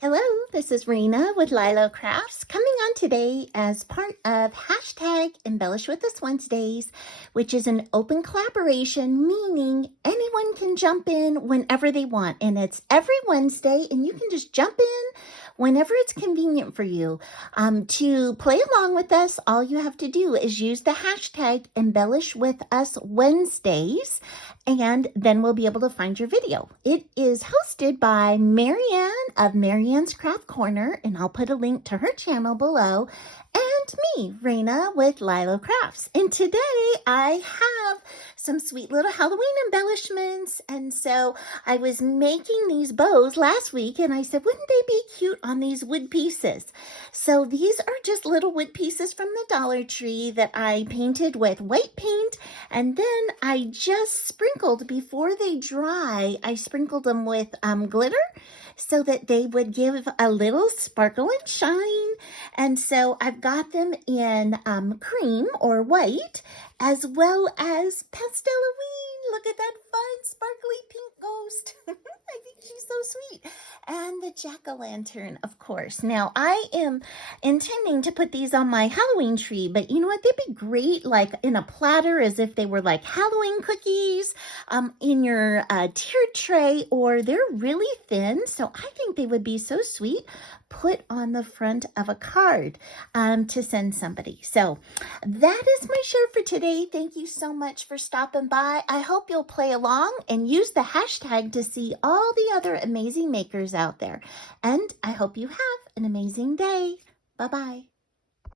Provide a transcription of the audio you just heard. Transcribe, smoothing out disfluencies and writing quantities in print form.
Hello, this is Rana with LYLO Crafts, coming on today as part of hashtag Embellish With Us Wednesdays, which is an open collaboration, meaning anyone can jump in whenever they want. And it's every Wednesday, and you can just jump in whenever it's convenient for you. To play along with us, all you have to do is use the hashtag Embellish With Us Wednesdays, and then we'll be able to find your video. It is hosted by Marianne of Marianne's Craft Corner, and I'll put a link to her channel below, and me, Rana with LYLO Crafts. And today I have some sweet little Halloween embellishments, and so I was making these bows last week, and I said, wouldn't they be cute on these wood pieces? So these are just little wood pieces from the Dollar Tree that I painted with white paint, and then I just sprinkled, before they dry, I sprinkled them with glitter so that they would give a little sparkle and shine. And so I've got them in cream or white, as well as Pasteloween. Look at that fun sparkly pink ghost. I think she's so sweet. And the jack-o'-lantern, of course. Now, I am intending to put these on my Halloween tree, but you know what? They'd be great like in a platter, as if they were like Halloween cookies in your tiered tray, or they're really thin, so I think they would be so sweet put on the front of a card to send somebody. So that is my share for today. Thank you so much for stopping by. I hope you'll play along and use the hashtag to see all the other amazing makers out there. And I hope you have an amazing day. Bye-bye.